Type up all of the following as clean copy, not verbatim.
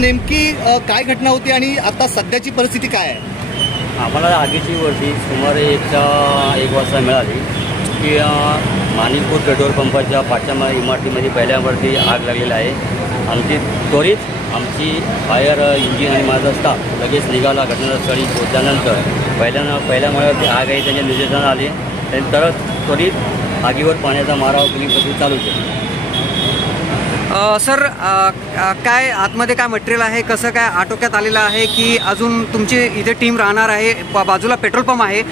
नेमकी काय घटना होती आणि आता सध्याची परिस्थिती काय आहे? आम्हाला आगीची वरती सुमारे 1 वाजता मिळाली की माणिकपूर पेट्रोल पंपाच्या पाठच्या इमारतीमध्ये पहिल्यावरती आग लागलेली आहे. आमची त्वरित आमची फायर इंजिन आणि माझा स्टाफ लगेच निघाला. घटनास्थळी पोहोचल्यानंतर पहिल्या मळ्यावरती आग आहे त्यांच्या निदर्शनास आले. त्यांनी त्वरित आगीवर पाण्याचा मारा पोलीस चालू केला. सर, काय आतमध्ये काय मटेरियल आहे, कसं काय आटोक्यात आलेलं आहे की अजून तुमची इथे टीम राहणार आहे? बाजूला पेट्रोल पंप आहे,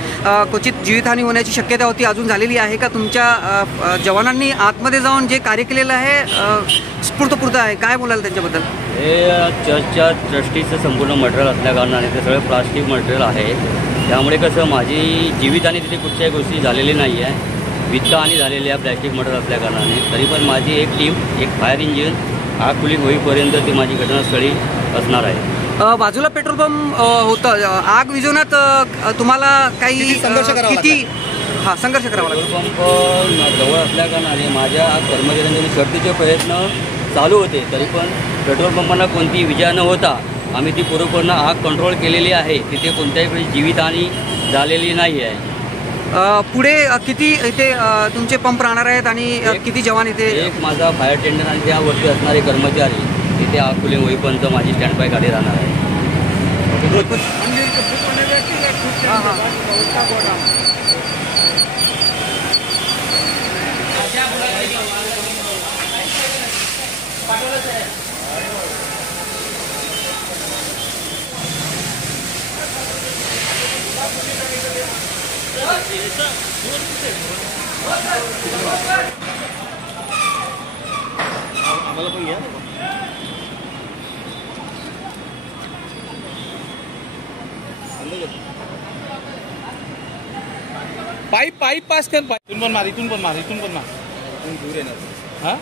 क्वचित जीवितहानी होण्याची शक्यता होती, अजून झालेली आहे का? तुमच्या जवानांनी आतमध्ये जाऊन जे कार्य केलेलं आहे स्फूर्तपूर्त आहे, काय बोलाल त्यांच्याबद्दल? हे चर्चच्या ट्रस्टीचं संपूर्ण मटेरियल असल्या कारणाने ते सगळं प्लास्टिक मटेरियल आहे. त्यामुळे कसं माझी जीवितहानी तिथे कुठच्याही गोष्टी झालेली नाही आहे. वित्तहानी झालेली आहे प्लॅस्टिक मटेरियल असल्या कारणाने. तरी पण माझी एक टीम, एक फायर इंजिन आग खुली होईपर्यंत ती माझी घटनास्थळी असणार आहे. बाजूला पेट्रोल पंप होतं, आग विझवण्यात तुम्हाला काही संघर्ष करावा लागला? पेट्रोल पंप जवळ असल्या कारणाने माझ्या कर्मचाऱ्यांचे शर्थीचे प्रयत्न चालू होते. तरी पण पेट्रोल पंपांना कोणतीही विजा न होता आम्ही ती पूर्णपणे आग कंट्रोल केलेली आहे. तिथे कोणत्याही जीवितहानी झालेली नाही आहे. पुढे किती इथे तुमचे पंप राहणार आहेत आणि किती जवान इथे? एक माझा फायर टेंडर आणि त्यावरती असणारे कर्मचारी तिथे आग खुली होईपर्यंत माझी स्टँड बाय गाडी राहणार आहे. आम्हाला पण घ्या. पाईप पास कर. इथून पण मार. दूर आहे ना. हा,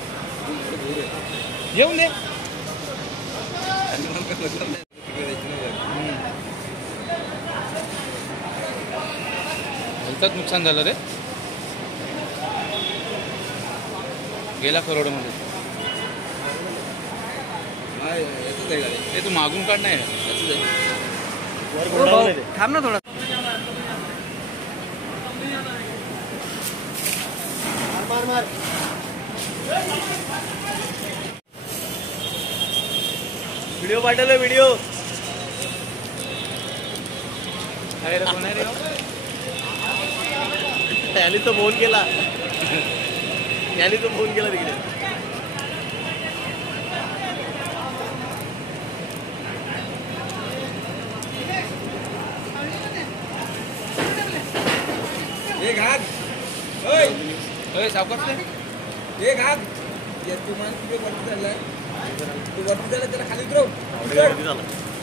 येऊन दे. भलतंच नुकसान झालं रे, गेला करोडमध्ये. ते तू मागून काढ. नाही थांब ना थोडा. मार. व्हिडिओ पाठवलं. व्हिडिओ कोण आहे रे? त्याने तो फोन केला. तिकडे. सावकाश तू वरती झाला त्याला खाली उतरव.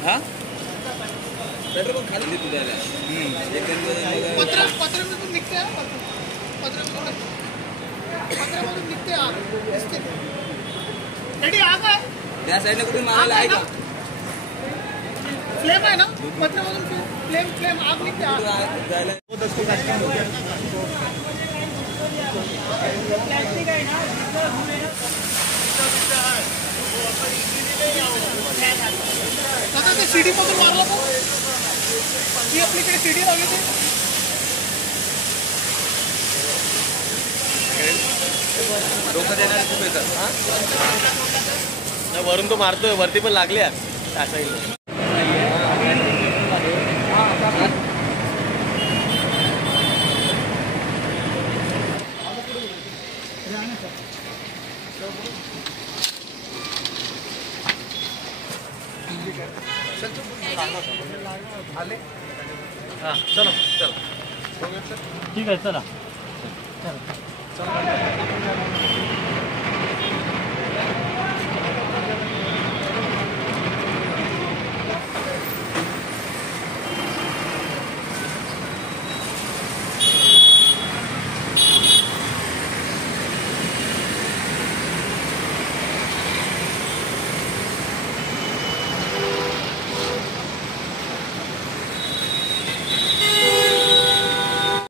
हा, पेट्रोल पण खाली देतो त्याला. त्या साईडला कुठे मारायला आहे का? फ्लेम आहे ना, पत्र्यामधून फ्लेम आग निघते. आता ते सीडी मधून मारला तो. ही आपल्याकडे सीडी लागली ते. डोकं देणार खूप येतात. वरून तो मारतोय, वरती पण लागल्या त्या साईडला. चलो ठीक आहे, चला.